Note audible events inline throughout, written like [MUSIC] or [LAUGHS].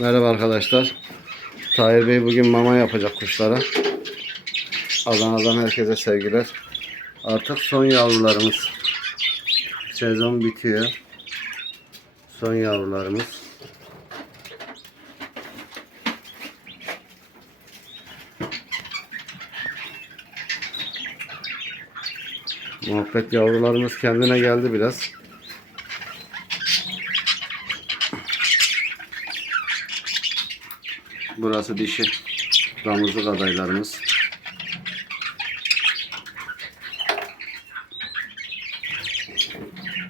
Merhaba arkadaşlar. Tahir Bey bugün mama yapacak kuşlara. Adana'dan herkese sevgiler. Artık son yavrularımız. Sezon bitiyor. Son yavrularımız. Muhabbet yavrularımız kendine geldi biraz. Burası dişi damızlık adaylarımız.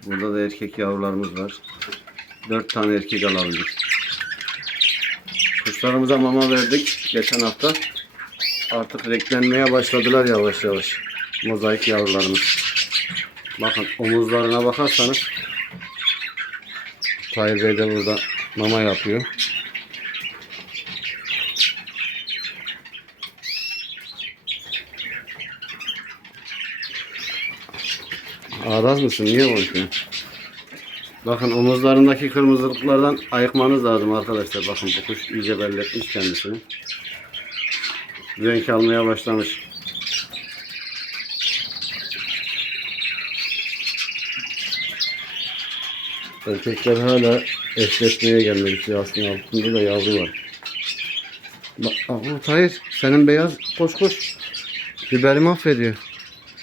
Burada da erkek yavrularımız var. Dört tane erkek alabildik. Kuşlarımıza mama verdik geçen hafta. Artık renklenmeye başladılar yavaş yavaş. Mozaik yavrularımız. Bakın omuzlarına bakarsanız Tahir Bey de burada mama yapıyor. Ağraz mısın? Niye konuşuyorsun? Bakın omuzlarındaki kırmızılıklardan ayıkmanız lazım arkadaşlar. Bakın bu kuş iyice belli etmiş kendisini. Renk almaya başlamış. Erkekler hala eşleşmeye gelmek istiyor. Aslında altında da yavru var. Bak, aa, hayır. Senin beyaz koş koş. Biberi mahvediyor.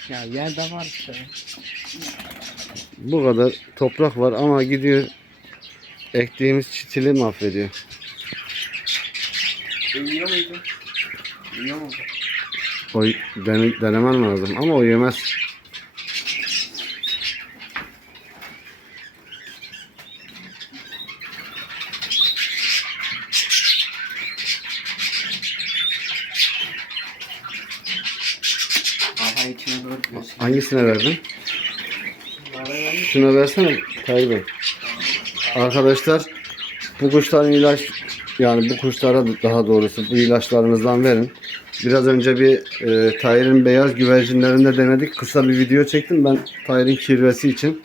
Ya yerde var işte. Bu kadar toprak var ama gidiyor ektiğimiz çitili mahvediyor. Uyuyor muydu? Uyuyor mu? O dene, denemen lazım ama o yemez. Aha içine doğru diyorsun. Hangisine verdin? Şuna versene Tayyip Bey. Arkadaşlar bu kuşların ilaç yani bu kuşlara daha doğrusu bu ilaçlarınızdan verin. Biraz önce bir e, Tahir'in beyaz güvercinlerinde denedik. Kısa bir video çektim ben Tahir'in kirvesi için.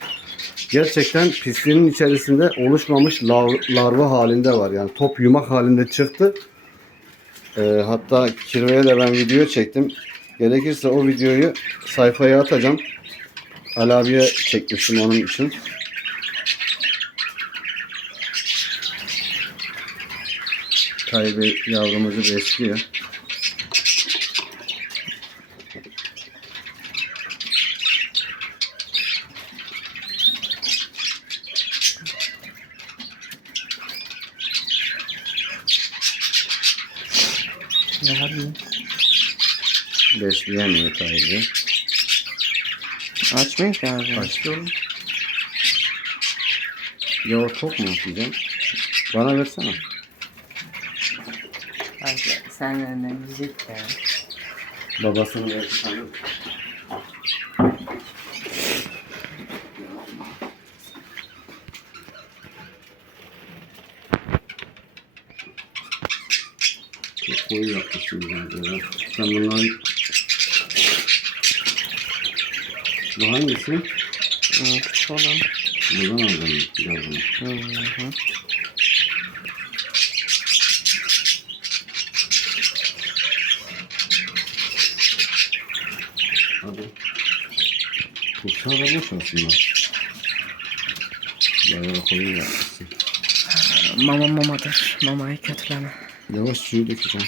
Gerçekten pisliğinin içerisinde oluşmamış lav- larva halinde var. Yani top yumak halinde çıktı. E, hatta kirveye de ben video çektim. Gerekirse o videoyu sayfaya atacağım. Ali abiye çekmiştim onun için. Tayyip yavrumuzu besliyor. Besleyemiyor Tayyip'i. Açmayın ki abi. Açtı oğlum. Ya o tok mu diyeceğim? Bana versene. Abi sen ne yiyecek ya. Babasının verdi sana. Çok koyu yapmışsın bence ya. Sen bunları... Bu hangisi? Hı, küçük olan. Buradan aldım. Yazdım. Hı hı. Hadi. Kuşlar da boş aslında. Bayağı koyu yapmışsın. Mama mamadır. Mamayı kötüleme. Yavaş suyu dökeceğim.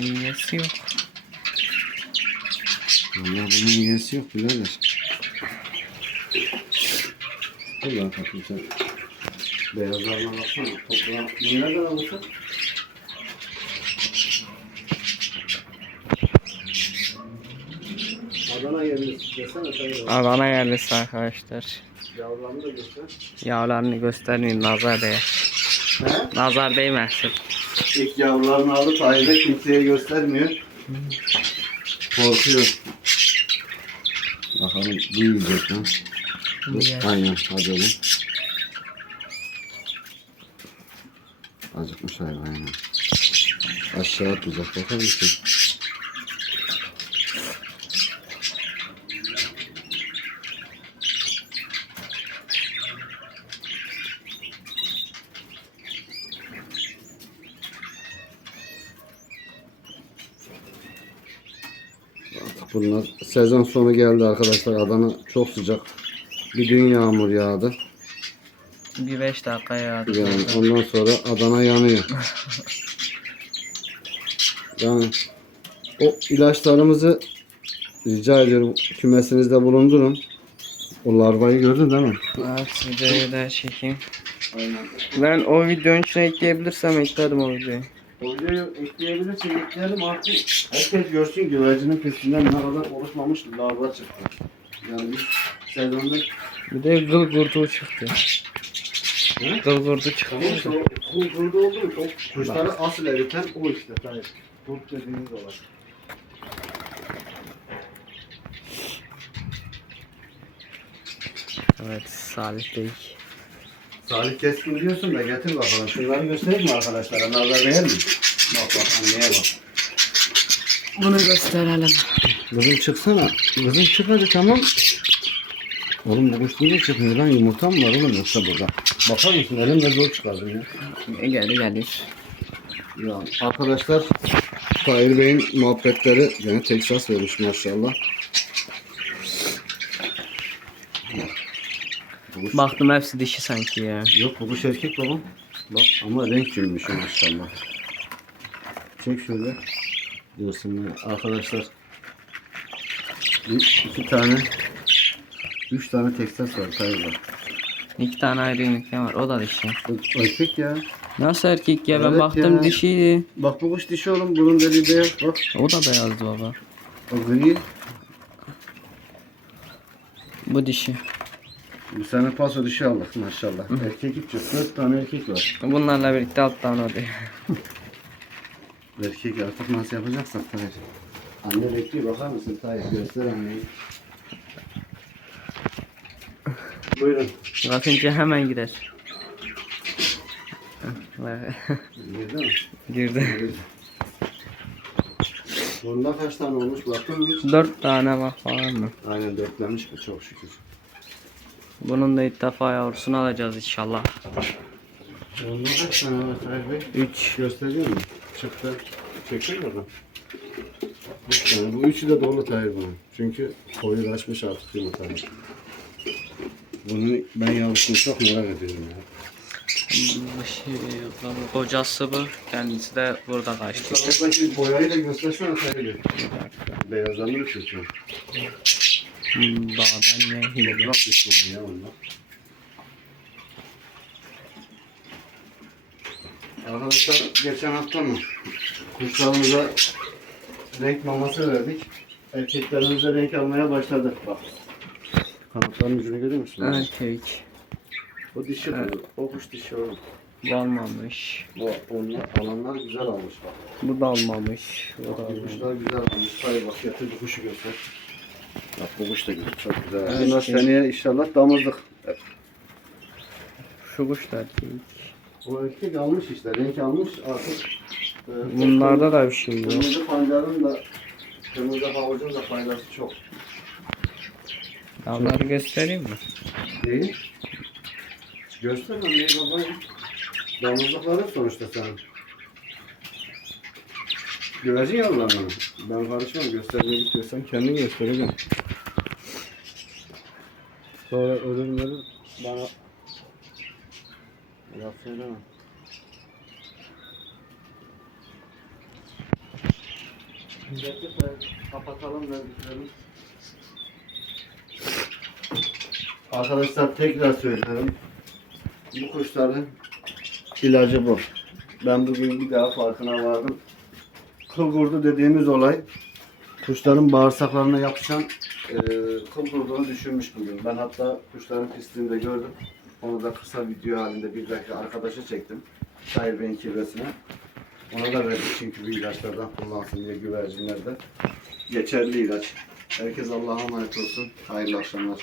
Yiyesi yok. Vallahi bunun iyisi yok birader. Bakayım sen. Beyazlarına baksana. Toprağı. Bu nereden alırsak? Adana yerlisi desene sen de. Adana yerlisi arkadaşlar. Yavrularını da göster. Yağlarını göstermeyin nazar değer. He? Nazar değmesin. İlk yavrularını alıp aile kimseye göstermiyor. Korkuyor. Bakalım büyüyecek mi? Yer. Aynen hadi oğlum. Acıkmış hayvan aynen. Aşağı atacak bakar mısın? Artık bunlar. Sezon sonu geldi arkadaşlar. Adana çok sıcak. Bir gün yağmur yağdı. Bir 5 dakika yağdı. Yani ondan sonra Adana yanıyor. Yani o ilaçlarımızı rica ediyorum kümesinizde bulundurun. O larvayı gördün değil mi? Evet videoyu da çekeyim. Aynen. Ben o videonun içine ekleyebilirsem eklerim o videoyu. Videoyu ekleyebilirsin, ekleyelim artık. Herkes görsün güvercinin peşinden ne kadar oluşmamış larva çıktı. Yani biz sezonda Bir de gıl kurtuğu çıktı. Ne? Gıl kurtuğu çıktı. Tamam işte o kum kurdu oldu mu? O kuşları asıl eriten o işte. Hayır. Kurt dediğimiz olay. Evet Salih Bey. Salih keskin diyorsun da getir bakalım. Şunları göstereyim mi arkadaşlara? Nazar değer mi? Bak bak anneye bak. Bunu gösterelim. Kızım çıksana. Kızım çık hadi tamam. Oğlum bu kuş niye çıkmıyor lan? Yumurta mı var oğlum yoksa burada? Bakar mısın? Elimle zor çıkardım ya. E, Geri gelir. Ya arkadaşlar Tahir Bey'in muhabbetleri gene Texas vermiş maşallah. Kuş- Baktım hepsi dişi sanki ya. Yok bu kuş erkek babam. Bak ama renk gülmüş maşallah. Çek şöyle. Diyorsun ya. Arkadaşlar. Bir, iki tane. Üç tane Texas var bak. İki tane ayrı ünite var. O da dişi. Erkek ya. Nasıl erkek ya? Ben Evet baktım ya. dişiydi. Bak bu kuş dişi oğlum. Bunun deliği beyaz. Bak. O da beyazdı baba. O gri. Bu dişi. Bu sene paso dişi aldık maşallah. Erkek hiç yok. Dört tane erkek var. Bunlarla birlikte alt tane oluyor. [LAUGHS] Erkek artık nasıl yapacaksak Tahir. Anne bekliyor bakar mısın Tahir? Göster anneyi. Buyurun. Bakınca hemen gider. Girdi mi? Girdi. Bunda kaç tane olmuş baktın mı? Dört tane bak falan mı? Aynen dörtlenmiş mi çok şükür. Bunun da ilk defa yavrusunu alacağız inşallah. Bunda kaç tane var Tahir Bey? Gösteriyor mu? Çıktı. Çekiyor mu? Üç tane. Bu üçü de dolu Tahir bunun. Çünkü koyulaşmış artık yumurtayı. Bunu ben yavrusunu çok merak ediyorum ya. Bu şey, bu kocası bu. Kendisi de burada kaçtı. Buradaki boyayı da göstersene Tahir çünkü. Hmm, Dağdan ne hile. Arkadaşlar geçen hafta mı kuşlarımıza renk maması verdik. Erkeklerimize renk almaya başladı. Bak. Kanatların ucunu görüyor musun? Erkek. O dişi Evet. bu. O kuş dişi oğlum. Bu almamış. Bu onlar alanlar güzel almış bak. Bu da almamış. Bu da almamış. kuşlar güzel almış. Hayır bak bu kuşu göster. Bak bu kuş da güzel. Çok güzel. Evet, Bunlar şey- seneye inşallah damızlık. Şu kuş da erkek. Bu erkek almış işte. Renk almış artık. e, Bunlarda da bir şey yok. Kırmızı pancarın da kırmızı havucun da faydası çok. Dağları göstereyim mi? Değil. Göster anneyi babayı. Damızlıkları sonuçta senin. Güvercin yavrularına mı? Ben karışmam. Göstermeye gidiyorsan kendin göstereceğim. Sonra ölür ölür bana laf söyleme. Kapatalım ve bitirelim. Arkadaşlar tekrar söylüyorum. Bu kuşların ilacı bu. Ben bugün bir daha farkına vardım. Kıl dediğimiz olay kuşların bağırsaklarına yapışan e, kıl düşünmüş bugün. Ben hatta kuşların pisliğini de gördüm. Onu da kısa video halinde bir dakika arkadaşa çektim. Tahir Bey'in kirvesine. Ona da verdik çünkü bu ilaçlardan kullansın diye güvercinlerde. Geçerli ilaç. Herkes Allah'a emanet olsun. Hayırlı akşamlar.